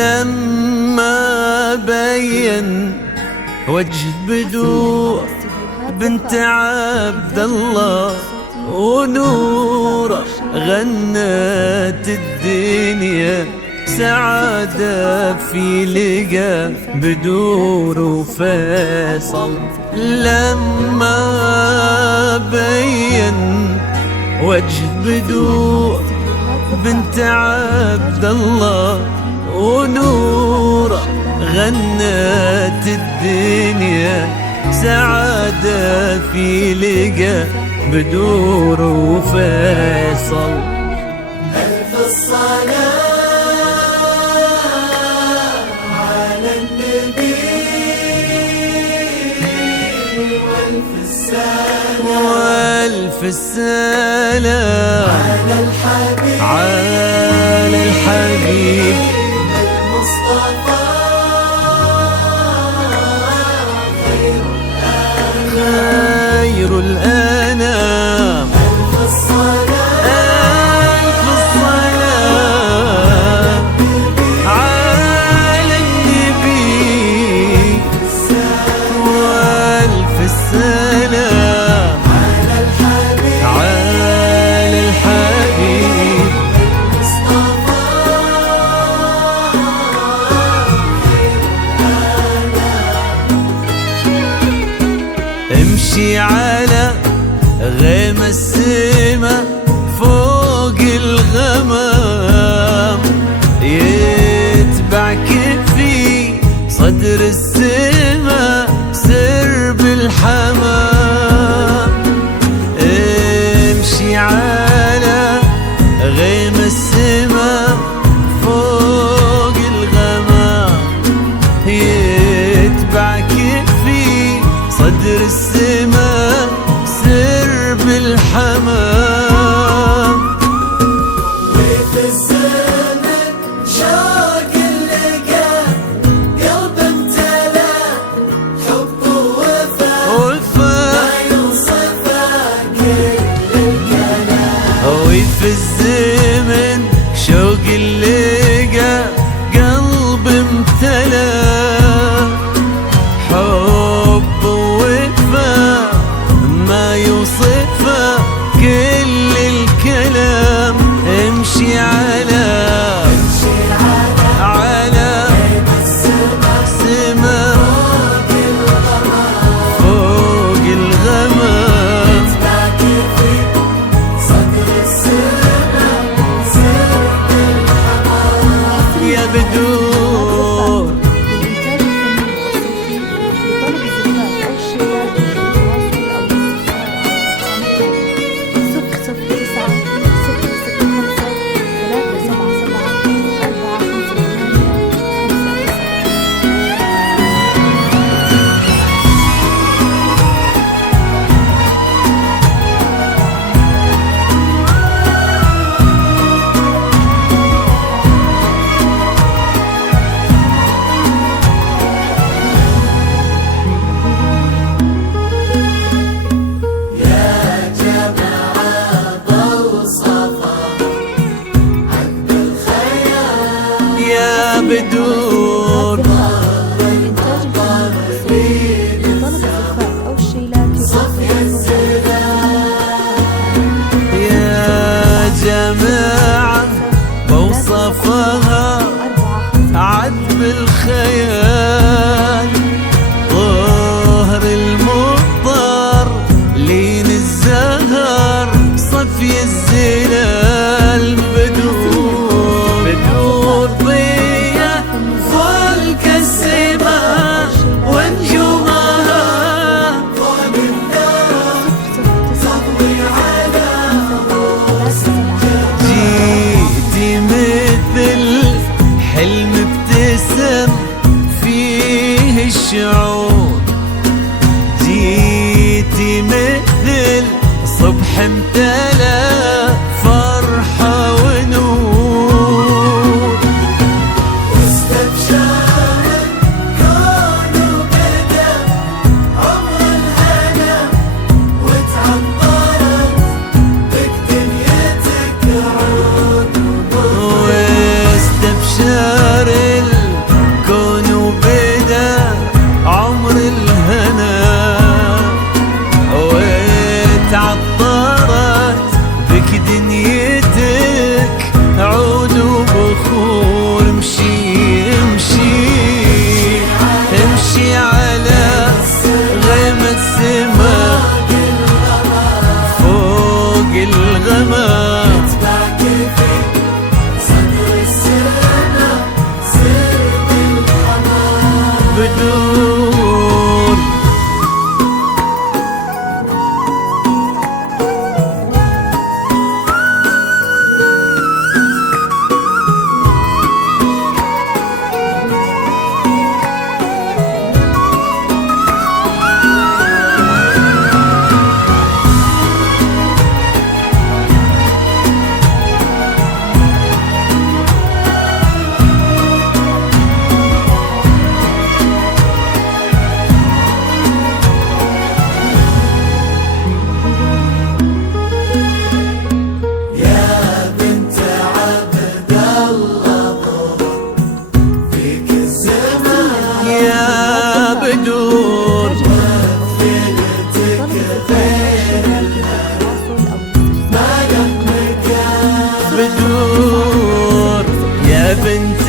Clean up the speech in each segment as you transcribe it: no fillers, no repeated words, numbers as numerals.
لما بين وجه بدور بنت عبد الله ونوره غنت الدنيا سعادة في لقى بدور وفيصل. لما بين وجه بدور بنت عبد الله ونوره غنت الدنيا سعادة في لقى بدور وفيصل. ألف الصلاة على النبي وألف السلام وألف السلام على الحبيب المصطفى خير الأنام. ألف الصلاة على النبي وألف السلام على الحبيب المصطفى امشي على غيم السما فوق الغمام يتبعك في صدر السما سرب الحمام. امشي على غيم السما فوق الغمام يتبعك في صدر السما سرب الحمام. وفي الزمن شوق اللقى قلب امتلى حب ووفا ما يوصفه كل الكلام. وفي الزمن شوق اللقى قلب امتلى حب ووفا ما يوصفه كل الكلام. امشي على سما فوق الغمام يا بدور. يا بدور يا جماعة بوصفها عذب الخيال طهر المضطر لين الزهر صفي الزلال. بدور ضية بدور يا بنت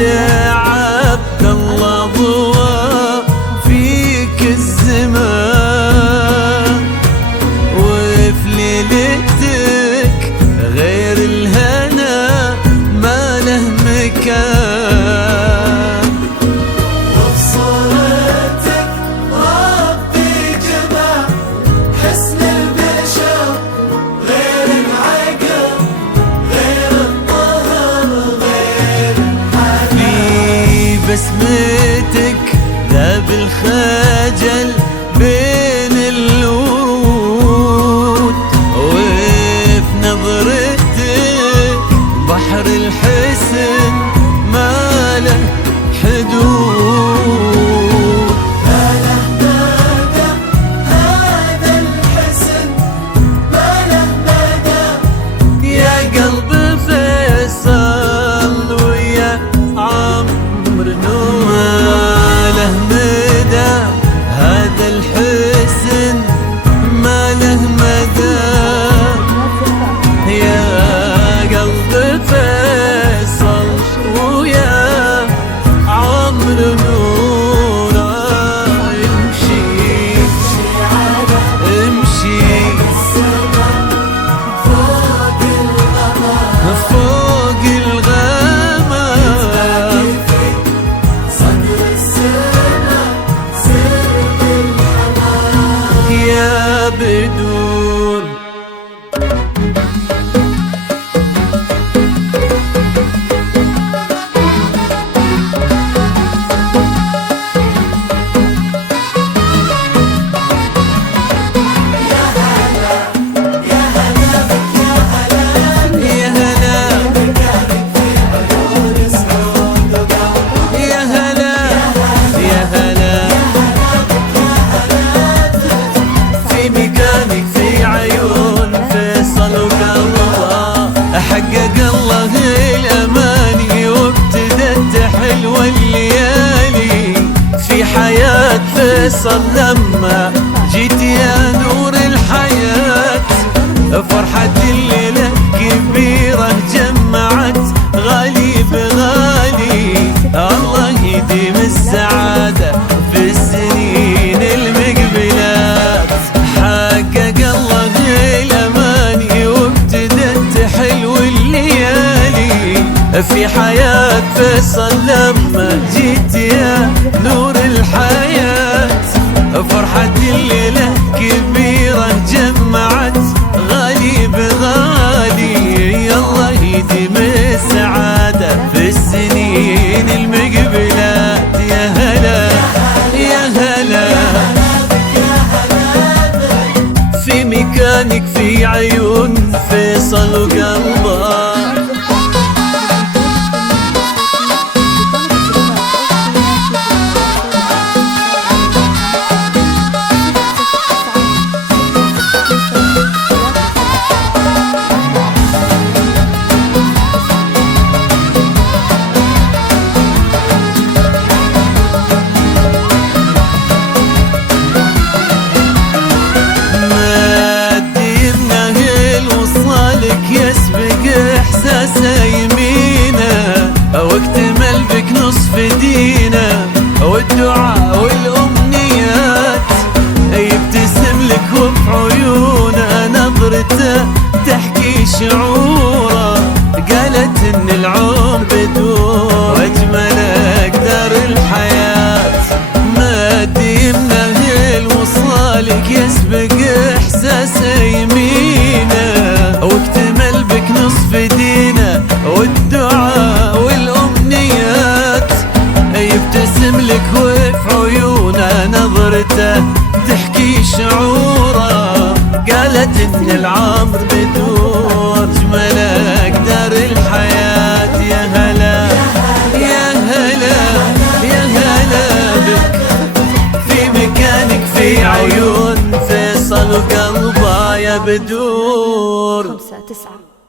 عبد الله ضوى فيك الزمان، وفي ليلتك غير الهنا ما له مكان، وبصورتك ربي جمع حسن البشر غير العقل غير الطهر غير في بسمتك ذاب الخجل بين الورود، وفي نظرتك بحر الحسن ما له حدود، ما له مدى هذا الحسن ما له مدى يا قلب فيصل ويا عمر نور، ما له مدى هذا الحسن ما له مدى يا قلب فيصل ويا عمر نور، امشي امشي فوق القمر فوق الغمام صدر السماء سرب الحمام يا بدور. حقق الله الأماني وابتدت حلوة الليالي في حياة فيصل لما جيت يا نور الحياة، فرحة الليلة كبيرة جمعت غالي بغالي، الله يديم السعادة في السنين المقبلات، حقق الله الأماني وابتدت حلو الليالي في حياة فيصل لما جيت يا نور الحياة، فرحة الليلة كبيرة جمعت غالي بغالي، الله يديم السعادة في السنين المقبلات، يا هلا يا هلا في مكانك في عيون فيصل وقلبه. واكتمل بك نصف دينا والدعاء والأمنيات، يبتسم لك وبعيونه نظرته تحكي شعوره، قالت ان العمر بدور واجمل اقدار الحياة، ما ديمنا الوصالك يسبق احساس يمينه، واكتمل بك نصف دينا والدعاء والأمنيات، يبتسم لك وفي عيونه نظرته تحكي شعوره، قالت ان العمر بدور اجمل اقدار الحياة، يا هلا يا هلا يا هلا بك في مكانك في عيون فيصل وقلبه يا بدور. 5 9